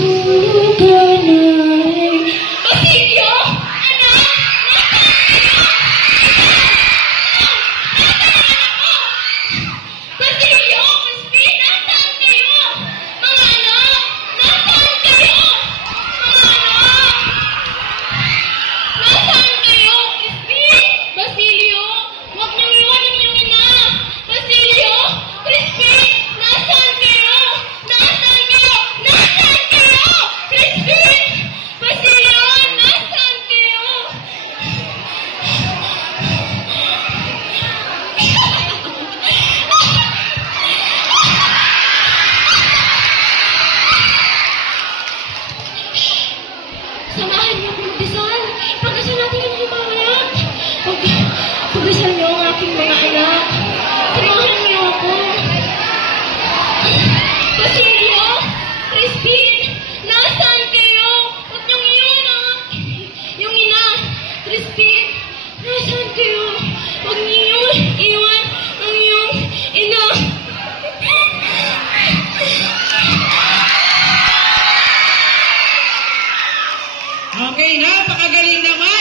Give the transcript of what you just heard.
tunay. Basilio! Anak! Basilio! Crispin! Nasaan kayo? Mga anak! Nasaan kayo? Mga anak! Nasaan kayo? Crispin! Basilio! Huwag niyong iwan ang inyong ina! Basilio! Crispin! Nasaan kayo? Nasaan kayo? Nasaan kayo? Crispin! Basilio! Nasaan kayo? Samahan niyo akong magdasal. Pagdasal natin ang mga anak. Pagdasal niyo ang aking mga anak. Samahan niyo ako. Basilio! Crispin! Nasaan kayo? Huwag niyong iyon yung ina. Crispin! Nasaan kayo? Huwag niyo iwan ang iyong ina. Okay, napakagaling naman.